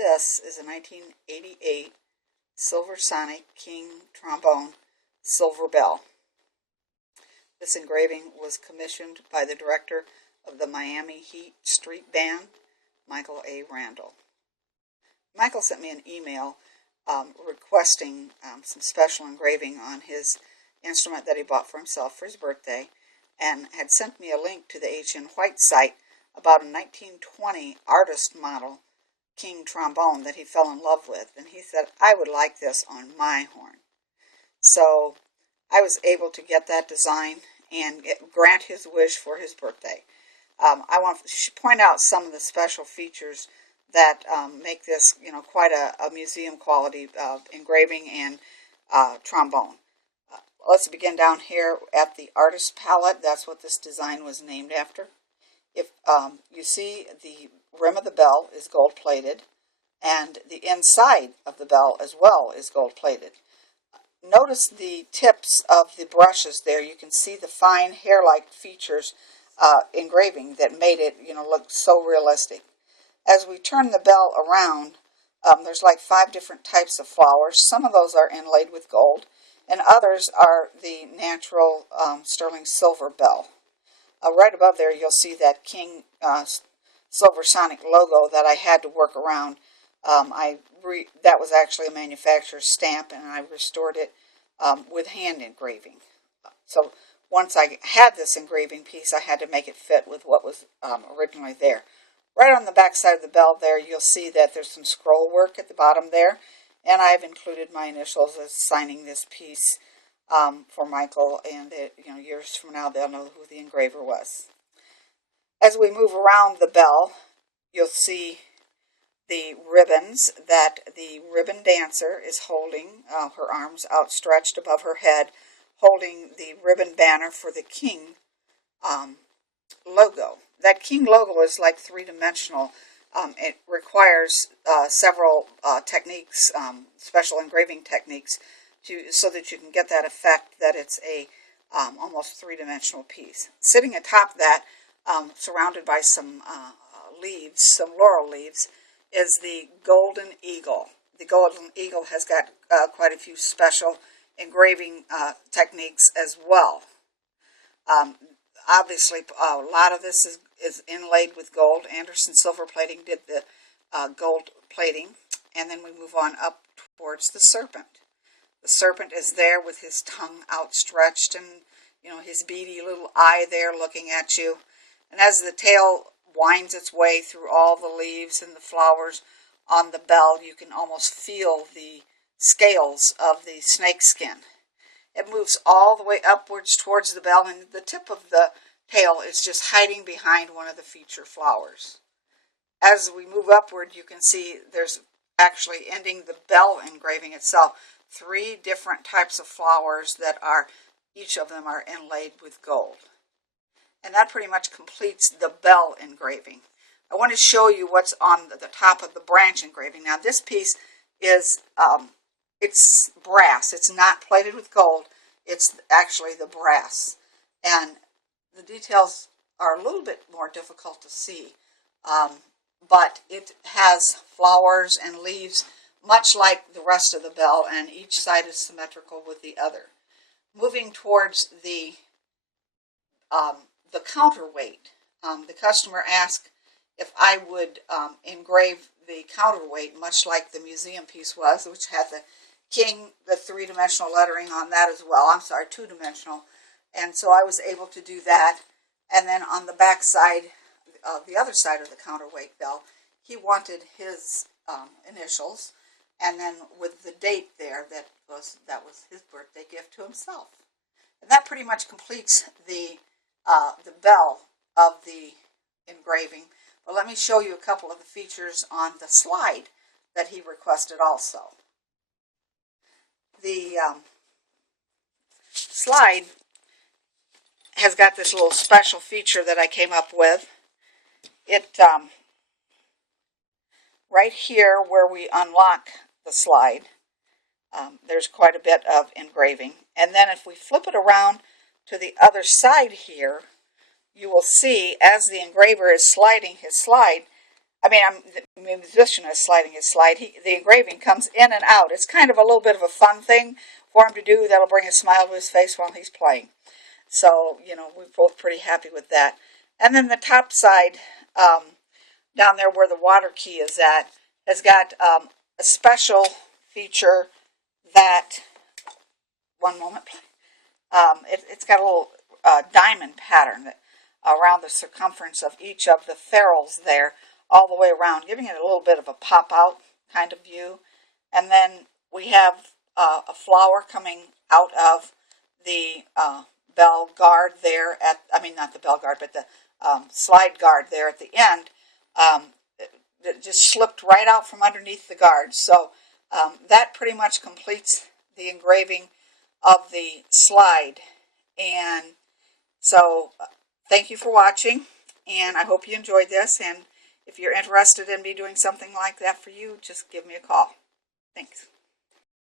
This is a 1988 Silver Sonic King trombone silver bell. This engraving was commissioned by the director of the Miami Heat Street Band, Michael A. Randall. Michael sent me an email requesting some special engraving on his instrument that he bought for himself for his birthday, and had sent me a link to the H.N. White site about a 1920 artist model King trombone that he fell in love with, and he said, I would like this on my horn. So I was able to get that design and grant his wish for his birthday. I want to point out some of the special features that make this, quite a museum quality engraving and trombone. Let's begin down here at the artist palette. That's what this design was named after. If you see, the rim of the bell is gold plated, and the inside of the bell as well is gold plated. Notice the tips of the brushes there. You can see the fine hair-like features engraving that made it look so realistic. As we turn the bell around, there's like 5 different types of flowers. Some of those are inlaid with gold, and others are the natural sterling silver bell. Right above there, you'll see that King Silver Sonic logo that I had to work around. That was actually a manufacturer's stamp, and I restored it with hand engraving. So once I had this engraving piece, I had to make it fit with what was originally there. Right on the back side of the bell there, you'll see that there's some scroll work at the bottom there, and I've included my initials as signing this piece for Michael, and years from now they'll know who the engraver was. As we move around the bell, you'll see the ribbons that the ribbon dancer is holding, her arms outstretched above her head, holding the ribbon banner for the King logo. That King logo is like three-dimensional. It requires several techniques, special engraving techniques, so that you can get that effect that it's a almost three-dimensional piece. Sitting atop that, surrounded by some leaves, some laurel leaves, is the golden eagle. The golden eagle has got quite a few special engraving techniques as well. Obviously, a lot of this is inlaid with gold. Anderson Silver Plating did the gold plating, and then we move on up towards the serpent. The serpent is there with his tongue outstretched and, his beady little eye there looking at you. And as the tail winds its way through all the leaves and the flowers on the bell, you can almost feel the scales of the snake skin. It moves all the way upwards towards the bell, and the tip of the tail is just hiding behind one of the feature flowers. As we move upward, you can see there's actually, ending the bell engraving itself, 3 different types of flowers that are, each of them are inlaid with gold. And that pretty much completes the bell engraving. I want to show you what's on the top of the branch engraving. Now this piece is, it's brass. It's not plated with gold. It's actually the brass. And the details are a little bit more difficult to see. But it has flowers and leaves much like the rest of the bell, and each side is symmetrical with the other. Moving towards the counterweight, the customer asked if I would engrave the counterweight much like the museum piece was, which had the King, the 3-dimensional lettering on that as well. I'm sorry, 2-dimensional. And so I was able to do that. And then on the back side, the other side of the counterweight bell, he wanted his initials, and then with the date there, that was his birthday gift to himself. And that pretty much completes the bell of the engraving. But let me show you a couple of the features on the slide that he requested also. The slide has got this little special feature that I came up with. It right here where we unlock the slide, there's quite a bit of engraving. And then if we flip it around to the other side here, you will see as the engraver is sliding his slide, I'm the musician is sliding his slide. The engraving comes in and out. It's kind of a little bit of a fun thing for him to do that'll bring a smile to his face while he's playing. So, we're both pretty happy with that. And then the top side, down there where the water key is at, has got a special feature that, one moment, it's got a little diamond pattern that around the circumference of each of the ferrules there, all the way around, giving it a little bit of a pop-out kind of view. And then we have a flower coming out of the bell guard there not the bell guard, but the slide guard there at the end. It just slipped right out from underneath the guard. So that pretty much completes the engraving of the slide. And so thank you for watching, and I hope you enjoyed this. And if you're interested in me doing something like that for you, just give me a call.